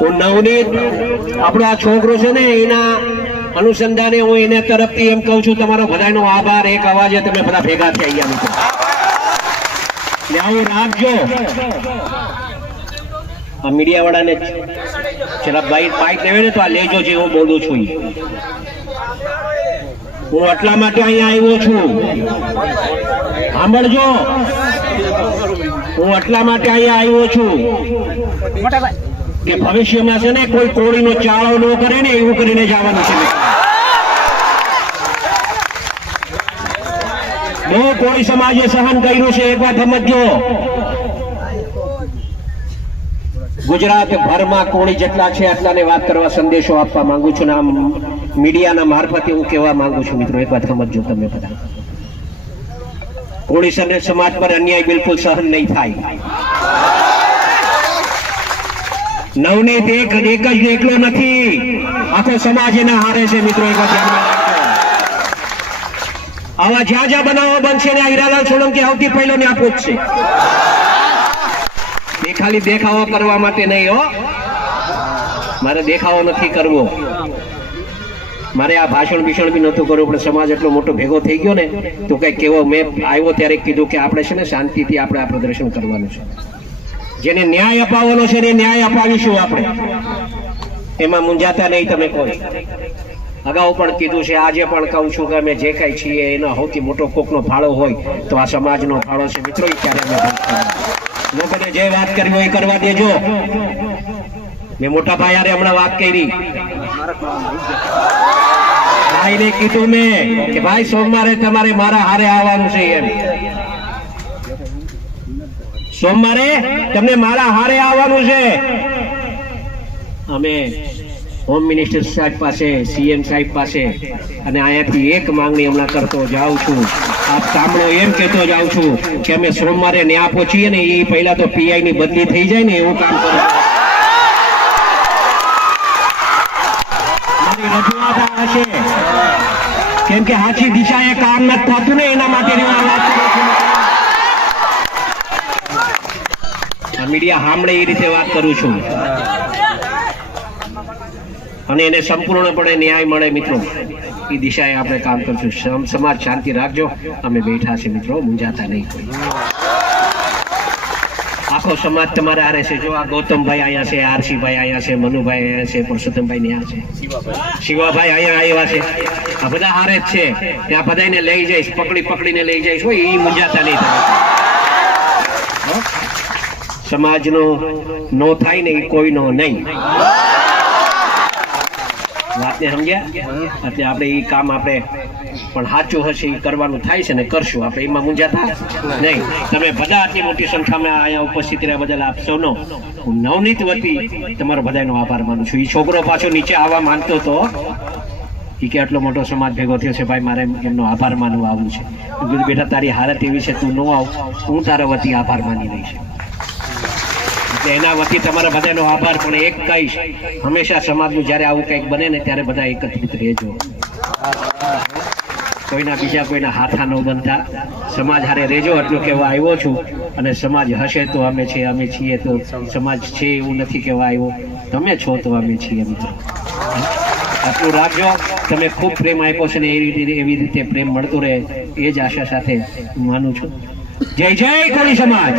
હું નવનીત આપણો આ છોકરો છે ને એના અનુસંધાને હું એને તરફથી એમ કહું છું તમારો બધાનો આભાર. એક અવાજે તમે બધા ભેગા થઈ ગયા મિત્રો. આવું રાખજો. આ મીડિયા વાળાને જરા બાઈક લેવે ને તો આ લેજો જે હું બોલું છું. હું એટલા માટે અહીંયા આવ્યો છું, સાંભળજો. હું એટલા માટે અહીંયા આવ્યો છું કે ભવિષ્યમાં છે ને કોઈ કોળીનો ચાળો ન કરે ને એવું કરીને જવાનું છે. બહુ કોળી સમાજે સહન કર્યું છે. એક વાત સમજો, ગુજરાત ભરમાં કોળી જેટલા છે એટલાને વાત કરવા સંદેશો આપવા માંગુ છું ને આમ મીડિયાના મારફતે હું કહેવા માંગુ છું મિત્રો. એક વાત સમજો તમે બધા, કોળી સમાજ પર અન્યાય બિલકુલ સહન નહીં થાય. નવનીત એક જ એકલો નથી, આખો સમાજ એના હારે છે મિત્રો. એક વાત આવા જ્યાં જ્યાં બનાવો બનશે ને હીરાલાલ સોલંકી આવતી પહેલો ને આપો જ છે. એ ખાલી દેખાવો કરવા માટે નહીં હો, મારે દેખાવો નથી કરવો, મારે આ ભાષણ ભીષણ બી નતું કરવું. પણ સમાજ એટલો મોટો ભેગો થઈ ગયો ને તો કઈ કેવો મેં આવ્યો ત્યારે કીધું કે આપણે છે ને શાંતિથી આપણે આ પ્રદર્શન કરવાનું છે. જેને ન્યાય અપાવવાનો છે ને ન્યાય અપાવીશું આપણે, એમાં મૂંઝાતા નહીં તમે કોઈ. અગાઉ પણ કીધું છે, આજે પણ કહું છું કે અમે જે કઈ છીએ એનો સૌથી મોટો કોકનો ફાળો હોય તો આ સમાજનો ફાળો છે મિત્રો. લોકોને જે વાત કરવી હોય એ કરવા દેજો. મેં મોટા ભાઈ યારે હમણાં વાત કરી, ભાઈને કીધું મેં કે ભાઈ સોમવારે તમારે મારા હારે આવવાનું છે. એમ સોમવારે તમને મારા હારે આવવાનું છે. અમે હોમ મિનિસ્ટર સાહેબ પાસે, સીએમ સાહેબ પાસે અને અહીંયાથી એક માંગણી હમણાં કરતો જાઉં છું. આપ સાંભળો, એમ કહેતો જાઉં છું કે અમે સોમવારે ન્યા પહોંચીએ ને એ પહેલા તો પીઆઈ ની બદલી થઈ જાય ને એવું કામ કરો. મારી રજૂઆત હશે કેમ કે સાચી દિશા એ કામ નથી થતું ને એના માટે વાત કરું છું. મીડિયા સાંભળે એ રીતે વાત કરું છું અને એને સંપૂર્ણપણે ન્યાય મળે મિત્રો. એ દિશાએ આપણે કામ કરશું. સમાજ શાંતિ રાખજો, અમે બેઠા છે મિત્રો, મૂંઝાતા નહીં કોઈ. આખો સમાજ તમારા હારે છે. જો આ ગૌતમભાઈ અહીંયા છે, આરસીભાઈ અહીંયા છે, મનુભાઈ અહીંયા છે, પરસોત્તમભાઈ ત્યાં છે, શિવાભાઈ અહીંયા આવ્યા છે. આ બધા હારે જ છે. ત્યાં બધાને લઈ જઈશ, પકડીને લઈ જઈશ. હોય એ મૂંઝાતા નહીં થાય. સમાજનો નો થાય ને એ કોઈનો નહીં. વાતને સમજ્યા? એટલે આપણે એ કામ આપણે પણ સાચું હશે એ કરવાનું થાય છે ને કરશું આપણે, એમાં મૂંઝાતા નહીં. તમે બધા આટલી મોટી સંખ્યામાં અહીંયા ઉપસ્થિત રહ્યા બદલ આપ સૌનો હું નવનીત વતી તમારો બધાનો આભાર માનું છું. એ છોકરો પાછો નીચે આવવા માંગતો હતો, એ કે આટલો મોટો સમાજ ભેગો થયો છે ભાઈ, મારે એમનો આભાર માનવા આવવું છે. કીધું બેટા તારી હાલત એવી છે, તું ન આવ, હું તારા વતી આભાર માની રહી છે. એના વતી તમારા બધાનો આભાર. પણ એક કહીશ, હંમેશા સમાજનું જયારે આવું કંઈક બને ને ત્યારે બધા એકત્રિત રહેજો. કોઈના બીજા કોઈના હાથા ન બનતા, સમાજ હારે રહેજો એટલું કહેવા આવ્યો છું. અને સમાજ હશે તો અમે છીએ, અમે છીએ તો સમાજ છે એવું નથી કહેવા આવ્યો. તમે છો તો અમે છીએ મિત્રો. આટલું રાખજો. તમે ખૂબ પ્રેમ આપ્યો છે ને એવી રીતે પ્રેમ મળતો રહે એ જ આશા સાથે માનું છું. જય જય કોળી સમાજ.